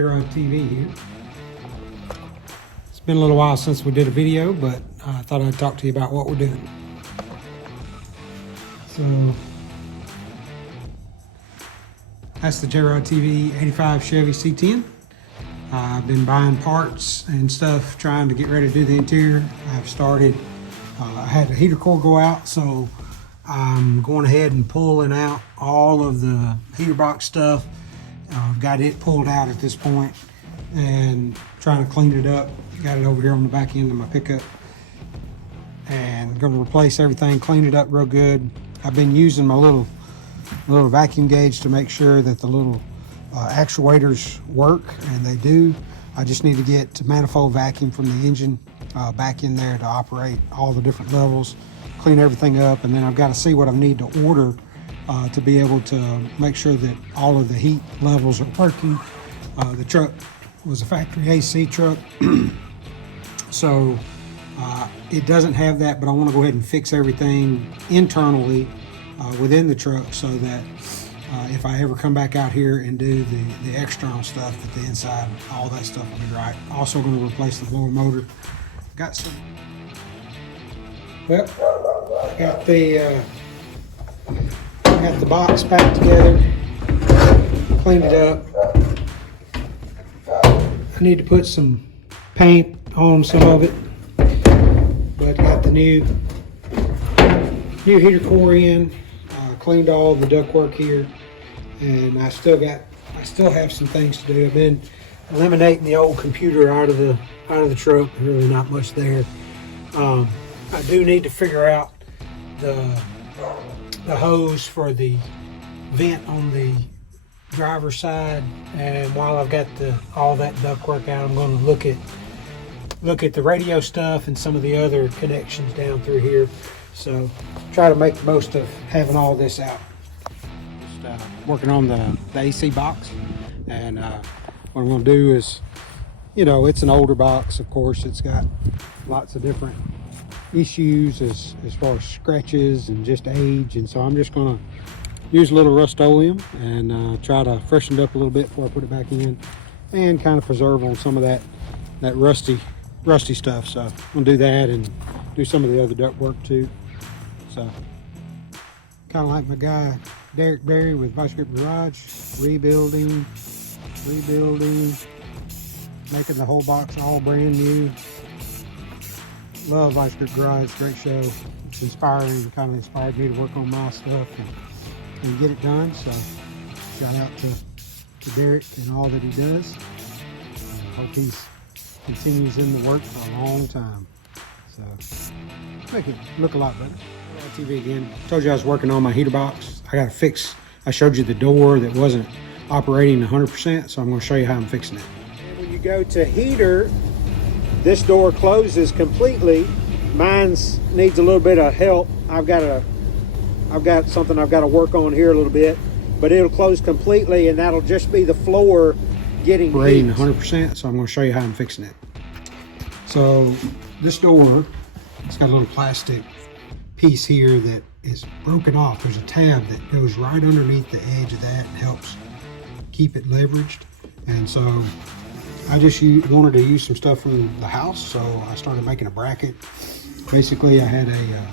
J-RodTV here. It's been a little while since we did a video, but I thought I'd talk to you about what we're doing. So that's the J-RodTV 85 Chevy C10. I've been buying parts and stuff, trying to get ready to do the interior. I've started, I had the heater core go out, so I'm going ahead and pulling out all of the heater box stuff. Got it pulled out at this point and trying to clean it up. Got it over here on the back end of my pickup and going to replace everything, clean it up real good. I've been using my little vacuum gauge to make sure that the little actuators work, and they do. I just need to get manifold vacuum from the engine back in there to operate all the different levels, clean everything up, and then I've got to see what I need to order to be able to make sure that all of the heat levels are working. The truck was a factory AC truck, so it doesn't have that, but I want to go ahead and fix everything internally within the truck so that if I ever come back out here and do the external stuff, that the inside, all that stuff will be right. Also going to replace the blower motor. Got some, well, I got the box packed together, cleaned it up. I need to put some paint on some of it, but got the new heater core in, cleaned all the ductwork here, and I still have some things to do. I've been eliminating the old computer out of the truck. Really not much there. I do need to figure out the hose for the vent on the driver's side, and while I've got all that ductwork out, I'm going to look at the radio stuff and some of the other connections down through here. So try to make the most of having all this out. Just working on the AC box, and what I'm going to do is, you know, it's an older box, of course. It's got lots of different issues as far as scratches and just age, and so I'm just going to use a little Rust-Oleum and try to freshen it up a little bit before I put it back in, and kind of preserve on some of that rusty stuff. So I'm going to do that and do some of the other duct work too. So kind of like my guy Derek Berry with Vice Grip Garage, rebuilding, making the whole box all brand new. Love Vice Grip Garage, great show. It's inspiring, kind of inspired me to work on my stuff and get it done. So shout out to Derek and all that he does. I hope he continues in the work for a long time. So make it look a lot better. TV again. Told you I was working on my heater box. I got to fix. I showed you the door that wasn't operating 100%, so I'm going to show you how I'm fixing it. And when you go to heater, this door closes completely. Mine's needs a little bit of help. I've got something I've got to work on here a little bit, but it'll close completely, and that'll just be the floor getting operating 100%. So I'm going to show you how I'm fixing it. So this door, it's got a little plastic piece here that is broken off. There's a tab that goes right underneath the edge of that and helps keep it leveraged. And so I just wanted to use some stuff from the house, so I started making a bracket. Basically, I had a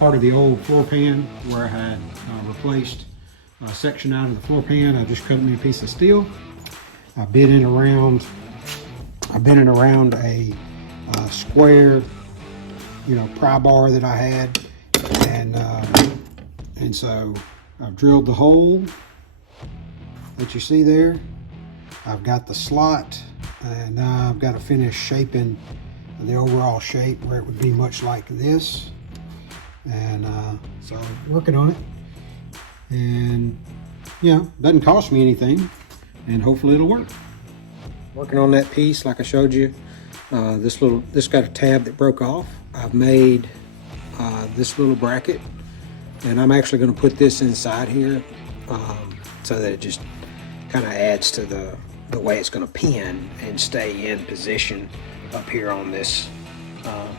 part of the old floor pan where I had replaced a section out of the floor pan. I just cut me a piece of steel. I bent it around a square, you know, pry bar that I had, and so I've drilled the hole that you see there. I've got the slot, and now I've got to finish shaping the overall shape where it would be much like this. And so working on it, and you know, doesn't cost me anything, and hopefully it'll work. Working on that piece like I showed you. This got a tab that broke off. I've made this little bracket, and I'm actually going to put this inside here so that it just kind of adds to the way it's going to pin and stay in position up here on this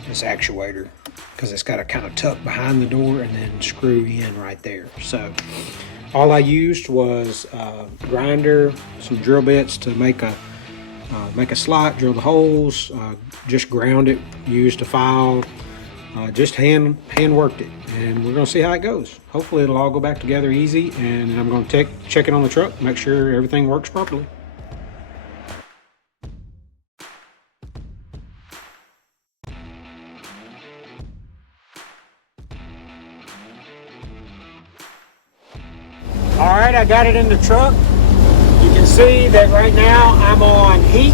this actuator, because it's got to kind of tuck behind the door and then screw in right there. So all I used was grinder, some drill bits to make a make a slot, drill the holes, just ground it, used a file, just hand worked it, and we're gonna see how it goes. Hopefully it'll all go back together easy, and I'm gonna check it on the truck, make sure everything works properly. All right, I got it in the truck. You can see that right now I'm on heat.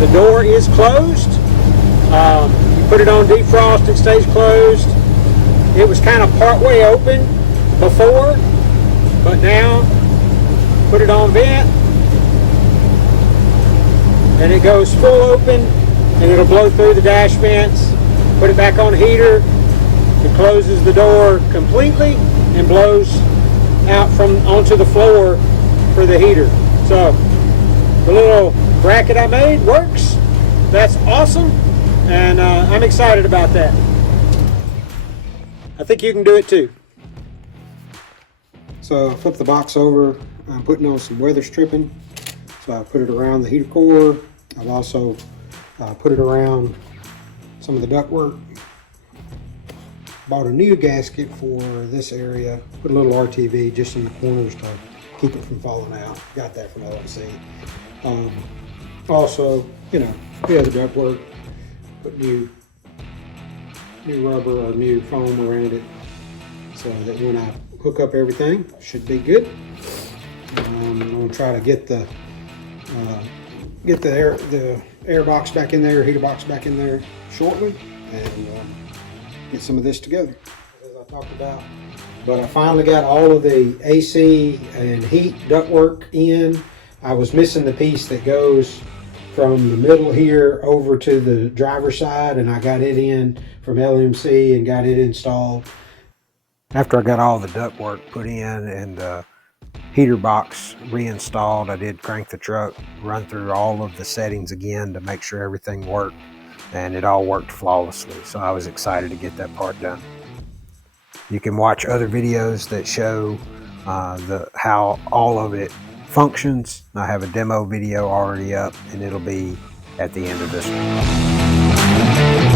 The door is closed. You put it on defrost, it stays closed. It was kind of part way open before, but now put it on vent and it goes full open, and it'll blow through the dash vents. Put it back on heater, it closes the door completely and blows out from onto the floor for the heater. So the little bracket I made works. That's awesome, and I'm excited about that. I think you can do it too. So I flip the box over. I'm putting on some weather stripping. So I put it around the heater core. I've also put it around some of the ductwork. Bought a new gasket for this area. Put a little RTV just in the corners to keep it from falling out. Got that from LMC. Also, you know, the other ductwork. Put new rubber or new foam around it so that when I hook up everything, should be good. I'm going to try to get the air box back in there, heater box back in there shortly, and get some of this together, as I talked about. But I finally got all of the AC and heat ductwork in. I was missing the piece that goes from the middle here over to the driver's side, and I got it in from LMC and got it installed. After I got all the ductwork put in and the heater box reinstalled, I did crank the truck, run through all of the settings again to make sure everything worked, and it all worked flawlessly. So I was excited to get that part done. You can watch other videos that show how all of it functions. I have a demo video already up, and it'll be at the end of this one.